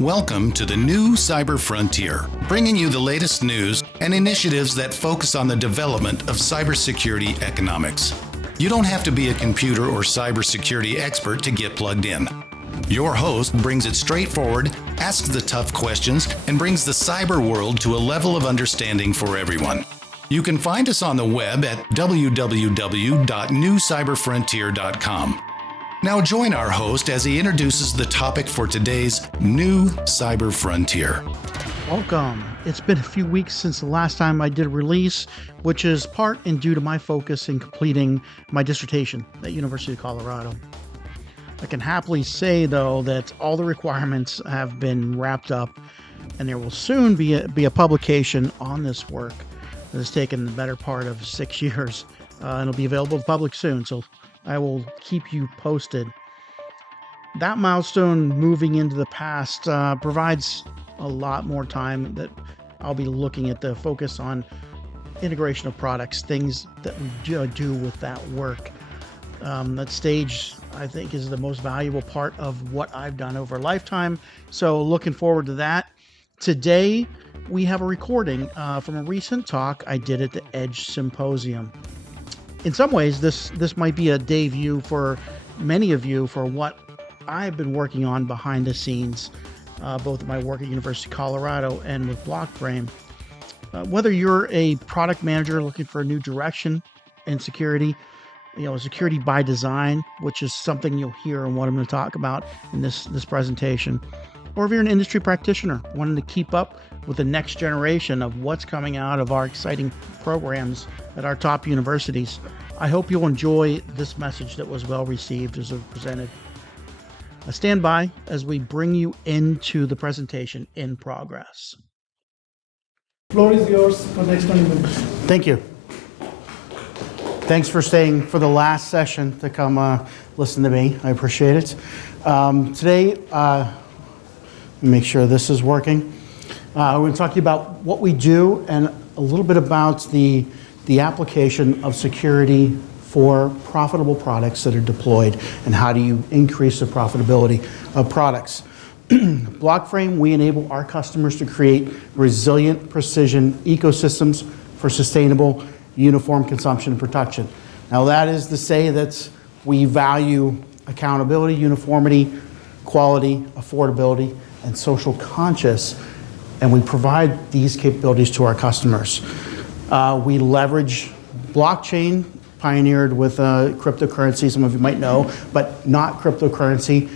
Welcome to the new Cyber Frontier, bringing you the latest news and initiatives that focus on the development of cybersecurity economics. You don't have to be a computer or cybersecurity expert to get plugged in. Your host brings it straightforward, asks the tough questions, and brings the cyber world to a level of understanding for everyone. You can find us on the web at www.newcyberfrontier.com. Now join our host as he introduces the topic for today's new Cyber Frontier. Welcome. It's been a few weeks since the last time I did a release, which is part and due to my focus in completing my dissertation at University of Colorado. I can happily say, though, that all the requirements have been wrapped up, and there will soon be a publication on this work that has taken the better part of 6 years, and it'll be available to the public soon, so I will keep you posted. That milestone moving into the past provides a lot more time that I'll be looking at the focus on integration of products, things that we do with that work. That stage, I think, is the most valuable part of what I've done over a lifetime. So looking forward to that. Today, we have a recording from a recent talk I did at the Edge Symposium. In some ways, this might be a debut for many of you for what I've been working on behind the scenes, both in my work at University of Colorado and with Blockframe. Whether you're a product manager looking for a new direction in security, security by design, which is something you'll hear in what I'm going to talk about in this presentation, or if you're an industry practitioner wanting to keep up with the next generation of what's coming out of our exciting programs at our top universities, I hope you'll enjoy this message that was well received as it was presented. Stand by as we bring you into the presentation in progress. The floor is yours for the next 20 minutes. Thank you. Thanks for staying for the last session to come listen to me. I appreciate it. Today, let me make sure this is working. We're going to talk to you about what we do and a little bit about the application of security for profitable products that are deployed and how do you increase the profitability of products. Blockframe, we enable our customers to create resilient precision ecosystems for sustainable uniform consumption and protection. Now that is to say that we value accountability, uniformity, quality, affordability, and social conscious, and we provide these capabilities to our customers. We leverage blockchain, pioneered with cryptocurrency, some of you might know, but not cryptocurrency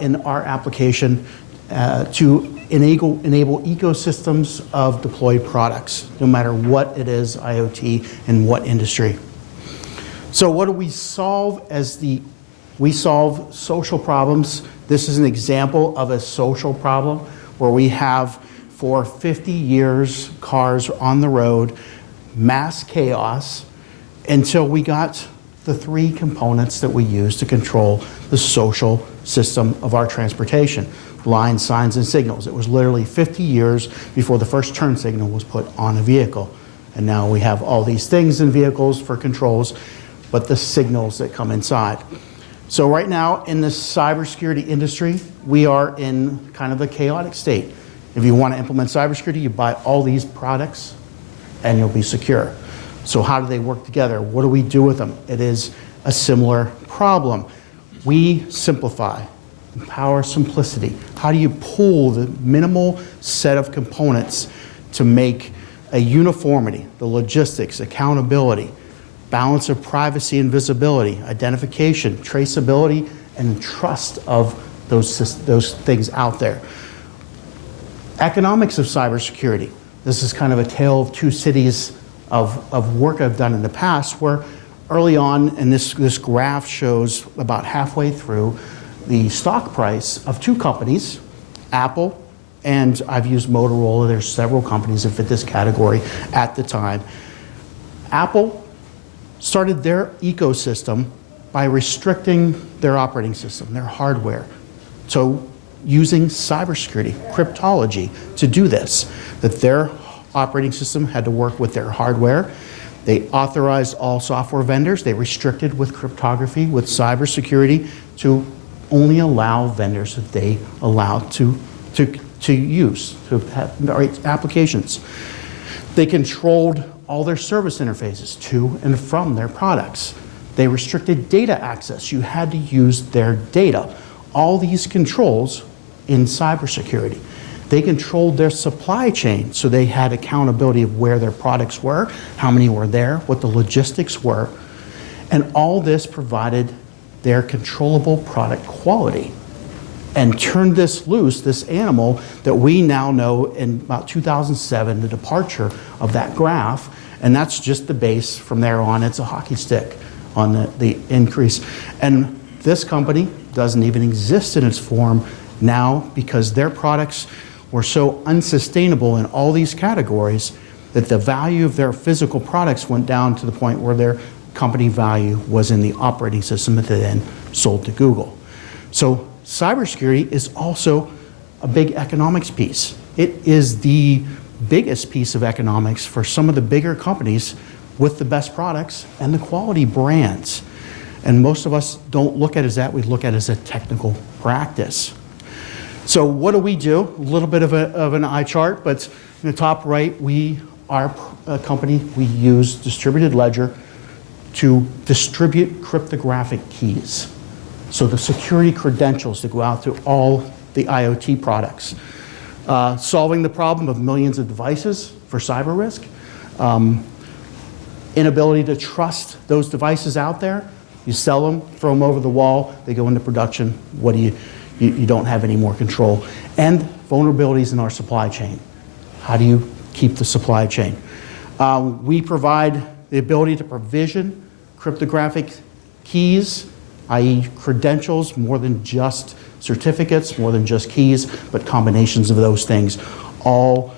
in our application to enable ecosystems of deployed products, no matter what it is, IoT, and what industry. So what do we solve we solve social problems. This is an example of a social problem where we have, for 50 years, cars on the road, mass chaos, until we got the three components that we use to control the social system of our transportation: lines, signs, and signals. It was literally 50 years before the first turn signal was put on a vehicle. And now we have all these things in vehicles for controls, but the signals that come inside. So right now in the cybersecurity industry, we are in kind of a chaotic state. If you want to implement cybersecurity, you buy all these products and you'll be secure. So how do they work together? What do we do with them? It is a similar problem. We simplify, empower simplicity. How do you pull the minimal set of components to make a uniformity, the logistics, accountability, balance of privacy and visibility, identification, traceability, and trust of those things out there? Economics of cybersecurity. This is kind of a tale of two cities of work I've done in the past, where early on, and this graph shows about halfway through, the stock price of two companies, Apple, and I've used Motorola. There's several companies that fit this category at the time. Apple started their ecosystem by restricting their operating system, their hardware. So using cybersecurity, cryptology to do this, that their operating system had to work with their hardware. They authorized all software vendors. They restricted with cryptography, with cybersecurity, to only allow vendors that they allowed to to use, to have the right applications. They controlled all their service interfaces to and from their products. They restricted data access. You had to use their data. All these controls in cybersecurity. They controlled their supply chain, so they had accountability of where their products were, how many were there, what the logistics were, and all this provided their controllable product quality and turned this loose, this animal that we now know in about 2007, the departure of that graph, and that's just the base. From there on, it's a hockey stick on the increase. And this company doesn't even exist in its form now because their products were so unsustainable in all these categories that the value of their physical products went down to the point where their company value was in the operating system that they then sold to Google. So cybersecurity is also a big economics piece. It is the biggest piece of economics for some of the bigger companies with the best products and the quality brands. And most of us don't look at it as that, we look at it as a technical practice. So what do? A little bit of an eye chart, but in the top right, we are a company, we use distributed ledger to distribute cryptographic keys. So the security credentials that go out to all the IoT products. Solving the problem of millions of devices for cyber risk. Inability to trust those devices out there. You sell them, throw them over the wall, they go into production. What do you don't have any more control. And vulnerabilities in our supply chain. How do you keep the supply chain? We provide the ability to provision cryptographic keys, i.e. credentials, more than just certificates, more than just keys, but combinations of those things. All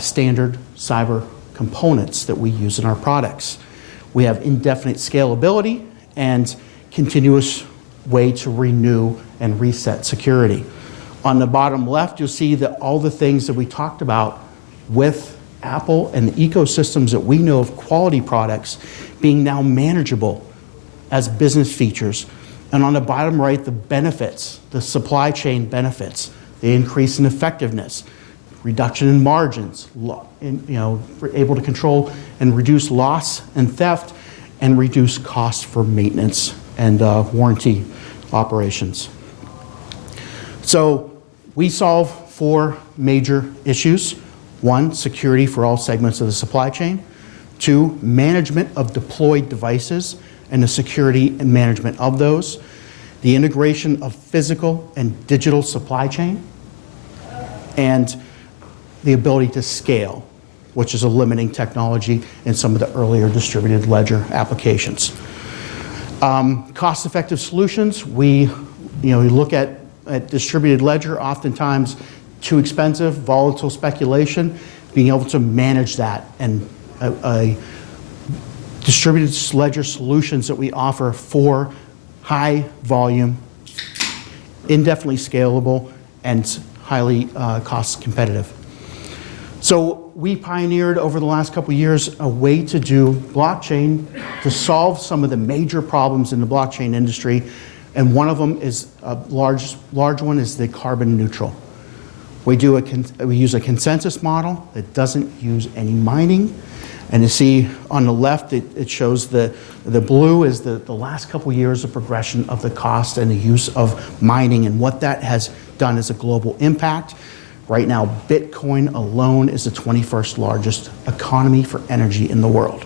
standard cyber components that we use in our products. We have indefinite scalability and continuous way to renew and reset security. On the bottom left, you'll see that all the things that we talked about with Apple and the ecosystems that we know of quality products being now manageable as business features. And on the bottom right, the benefits, the supply chain benefits, the increase in effectiveness, reduction in margins, able to control and reduce loss and theft, and reduce costs for maintenance and warranty operations. So we solve 4 major issues. 1, security for all segments of the supply chain. 2, management of deployed devices and the security and management of those. The integration of physical and digital supply chain. And the ability to scale, which is a limiting technology in some of the earlier distributed ledger applications. Cost-effective solutions, we look at distributed ledger, oftentimes too expensive, volatile speculation, being able to manage that, and distributed ledger solutions that we offer for high volume, indefinitely scalable, and highly cost competitive. So we pioneered over the last couple of years a way to do blockchain to solve some of the major problems in the blockchain industry, and one of them is a large one is the carbon neutral. We use a consensus model that doesn't use any mining, and you see on the left it shows the blue is the last couple of years of progression of the cost and the use of mining and what that has done as a global impact. Right now, Bitcoin alone is the 21st largest economy for energy in the world.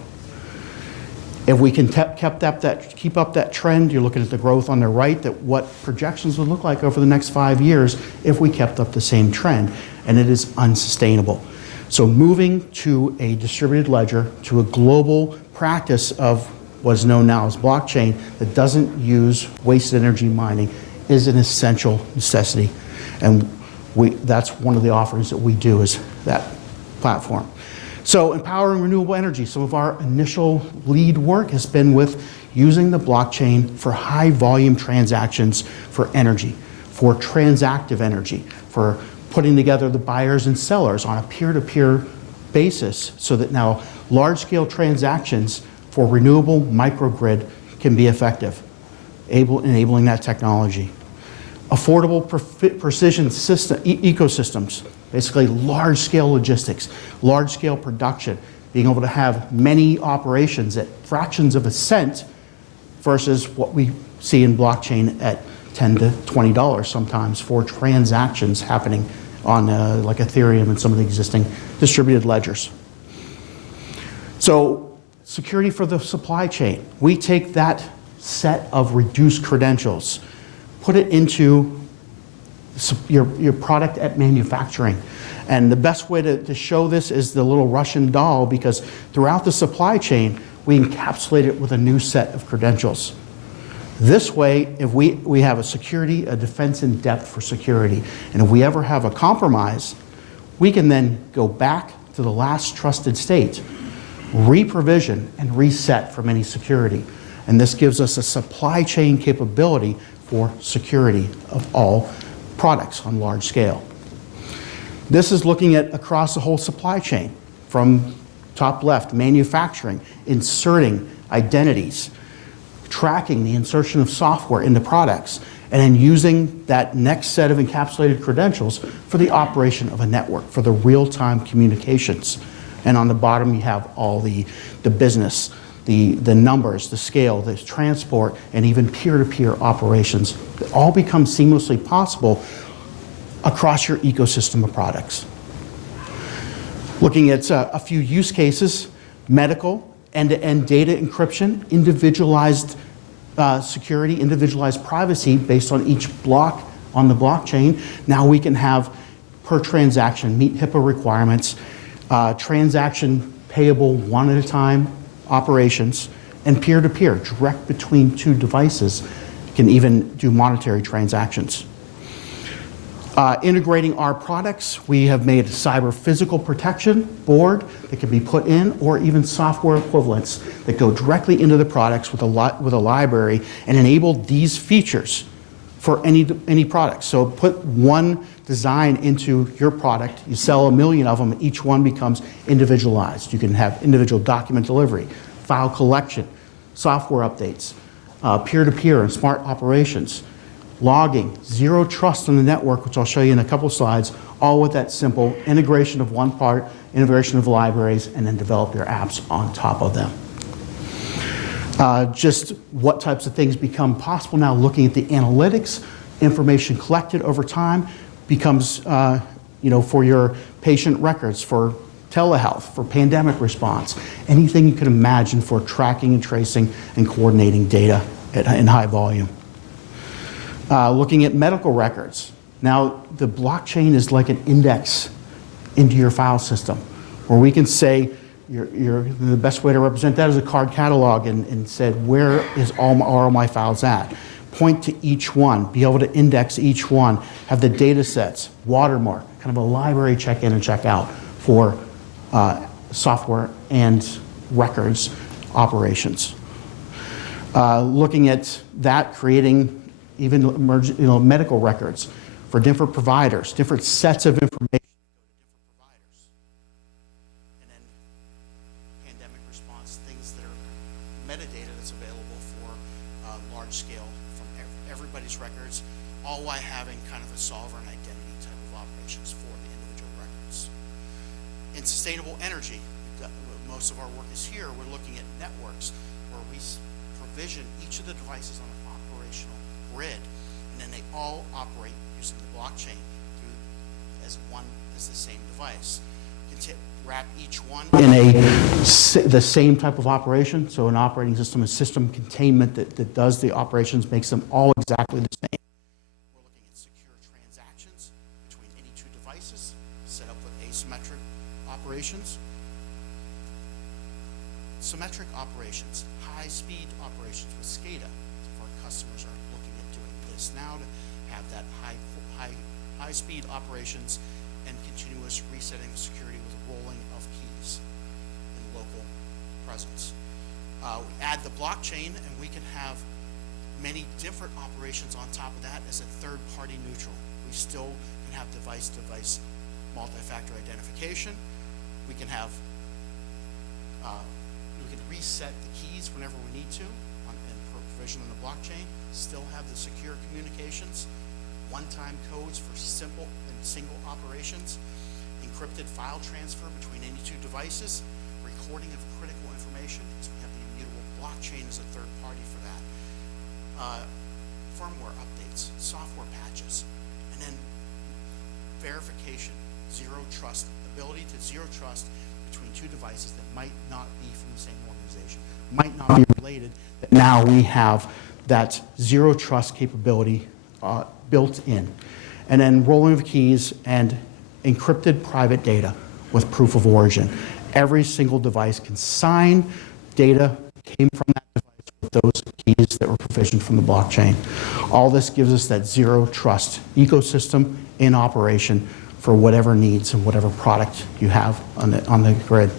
If we can keep up that trend, you're looking at the growth on the right, that what projections would look like over the next 5 years if we kept up the same trend, and it is unsustainable. So moving to a distributed ledger, to a global practice of what is known now as blockchain that doesn't use wasted energy mining is an essential necessity. And that's one of the offerings that we do is that platform. So empowering renewable energy, some of our initial lead work has been with using the blockchain for high volume transactions for energy, for transactive energy, for putting together the buyers and sellers on a peer-to-peer basis so that now large-scale transactions for renewable microgrid can be effective, enabling that technology. affordable precision system, ecosystems, basically large-scale logistics, large-scale production, being able to have many operations at fractions of a cent versus what we see in blockchain at $10 to $20 sometimes for transactions happening on like Ethereum and some of the existing distributed ledgers. So security for the supply chain. We take that set of reduced credentials, put it into your product at manufacturing. And the best way to show this is the little Russian doll, because throughout the supply chain, we encapsulate it with a new set of credentials. This way, if we have a security, a defense in depth for security, and if we ever have a compromise, we can then go back to the last trusted state, re-provision and reset from any security. And this gives us a supply chain capability for security of all products on large scale. This is looking at across the whole supply chain, from top left, manufacturing, inserting identities, tracking the insertion of software into products, and then using that next set of encapsulated credentials for the operation of a network, for the real-time communications. And on the bottom, you have all the business, the numbers, the scale, the transport, and even peer-to-peer operations that all become seamlessly possible across your ecosystem of products. Looking at a few use cases, medical, end-to-end data encryption, individualized security, individualized privacy based on each block on the blockchain. Now we can have per transaction, meet HIPAA requirements, transaction payable one at a time operations, and peer-to-peer, direct between two devices, can even do monetary transactions. Integrating our products, we have made a cyber physical protection board that can be put in, or even software equivalents that go directly into the products with a library and enable these features for any product. So put one design into your product, you sell 1 million of them, and each one becomes individualized. You can have individual document delivery, file collection, software updates, peer-to-peer and smart operations, logging, zero trust on the network, which I'll show you in a couple slides, all with that simple integration of one part, integration of libraries, and then develop your apps on top of them. Just what types of things become possible now, looking at the analytics, information collected over time becomes, for your patient records, for telehealth, for pandemic response, anything you can imagine for tracking and tracing and coordinating data in high volume. Looking at medical records. Now, the blockchain is like an index into your file system, where we can say, the best way to represent that is a card catalog and said, where are all my files at? Point to each one, be able to index each one, have the data sets, watermark, kind of a library check-in and check-out for software and records operations. Looking at that, creating even medical records for different providers, different sets of information. Metadata that's available for large scale from everybody's records, all while having kind of a sovereign identity type of operations for the individual records. In sustainable energy, most of our work is here. We're looking at networks where we provision each of the devices on an operational grid, and then they all operate using the blockchain as the same device. Wrap each one in the same type of operation. So an operating system, a system containment that does the operations, makes them all exactly the same. We're looking at secure transactions between any two devices, set up with asymmetric operations. Symmetric operations, high-speed operations with SCADA. Our customers are looking at doing this now to have that high-speed operations and continuous resetting of security with rolling of keys in local presence. We add the blockchain, and we can have many different operations on top of that as a third-party neutral. We still can have device-to-device multi-factor identification. We can have we can reset the keys whenever we need to and provision on the blockchain. Still have the secure communications one-time codes for simple and single operations, encrypted file transfer between any two devices, recording of critical information, so we have the immutable blockchain as a third party for that, firmware updates, software patches, and then verification, zero trust, ability to zero trust between two devices that might not be from the same organization, might not be related, that now we have that zero trust capability built in. And then rolling of keys and encrypted private data with proof of origin. Every single device can sign data came from that device with those keys that were provisioned from the blockchain. All this gives us that zero trust ecosystem in operation for whatever needs and whatever product you have on the grid.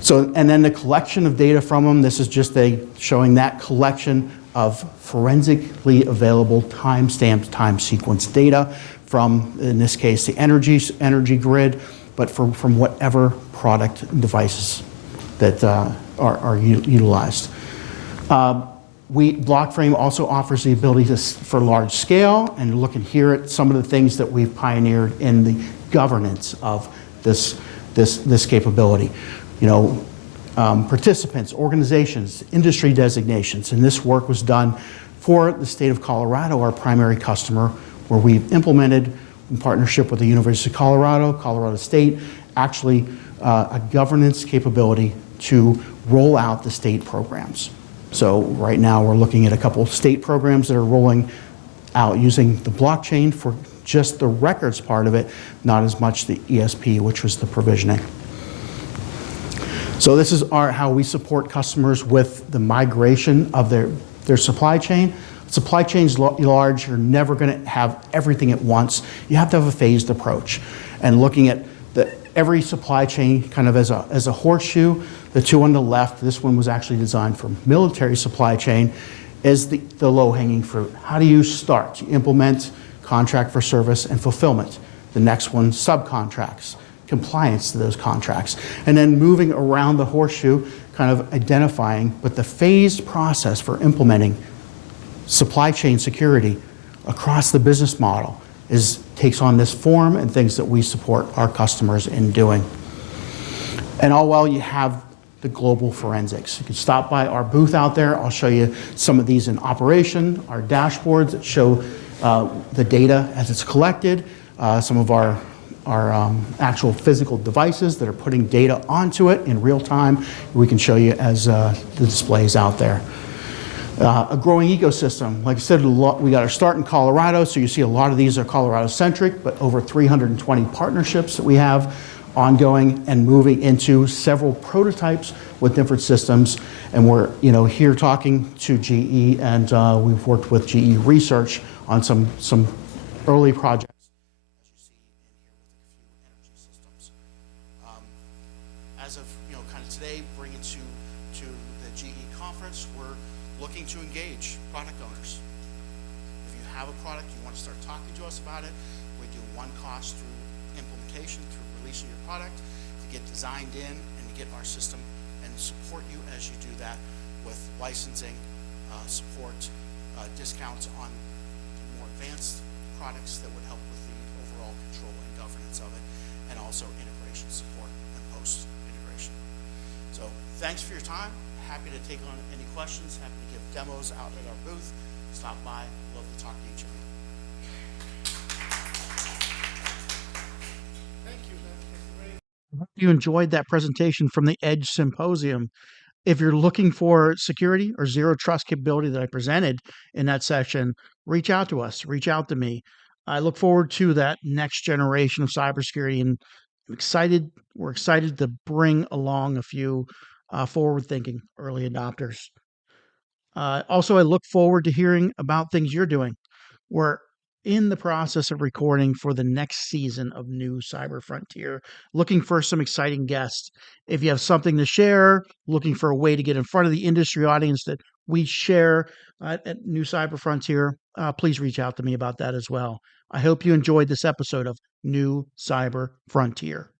So, and then the collection of data from them, this is just showing that collection of forensically available time-stamped, time-sequenced data from, in this case, the energy grid, but from whatever product and devices that are utilized. Blockframe also offers the ability for large scale, and looking here at some of the things that we've pioneered in the governance of this capability. Participants, organizations, industry designations, and this work was done for the state of Colorado, our primary customer, where we've implemented in partnership with the University of Colorado, Colorado State, actually a governance capability to roll out the state programs. So right now we're looking at a couple of state programs that are rolling out using the blockchain for just the records part of it, not as much the ESP, which was the provisioning. So this is how we support customers with the migration of their supply chain. Supply chain's large, you're never going to have everything at once. You have to have a phased approach. And looking at every supply chain kind of as a horseshoe, the two on the left, this one was actually designed for military supply chain, is the low-hanging fruit. How do you start? You implement contract for service and fulfillment. The next one, subcontracts, compliance to those contracts. And then moving around the horseshoe, kind of identifying, but the phased process for implementing supply chain security across the business model takes on this form and things that we support our customers in doing. And all while you have the global forensics. You can stop by our booth out there. I'll show you some of these in operation, our dashboards that show the data as it's collected, some of our actual physical devices that are putting data onto it in real time. We can show you as the displays out there. A growing ecosystem. Like I said, we got our start in Colorado, so you see a lot of these are Colorado-centric, but over 320 partnerships that we have ongoing and moving into several prototypes with different systems. And we're here talking to GE, and we've worked with GE Research on some early projects, as you see in here with a few energy systems. As of kind of today, bring it to the GE conference, we're looking to engage product owners. If you have a product, you want to start talking to us about it, we do one cost through implementation, through releasing your product, to get designed in and to get our system and support you as you do that with licensing, support, discounts on more advanced products that would help with the overall control and governance of it, and also integration support and post-integration. So thanks for your time. Happy to take on any questions, happy to give demos out at our booth. Stop by, love to talk to each of you. Thank you. That's great. I hope you enjoyed that presentation from the Edge Symposium. If you're looking for security or zero trust capability that I presented in that session, reach out to us, reach out to me. I look forward to that next generation of cybersecurity, and we're excited to bring along a few forward-thinking early adopters. Also, I look forward to hearing about things you're doing. We're in the process of recording for the next season of New Cyber Frontier, looking for some exciting guests. If you have something to share, looking for a way to get in front of the industry audience that we share at New Cyber Frontier, please reach out to me about that as well. I hope you enjoyed this episode of New Cyber Frontier.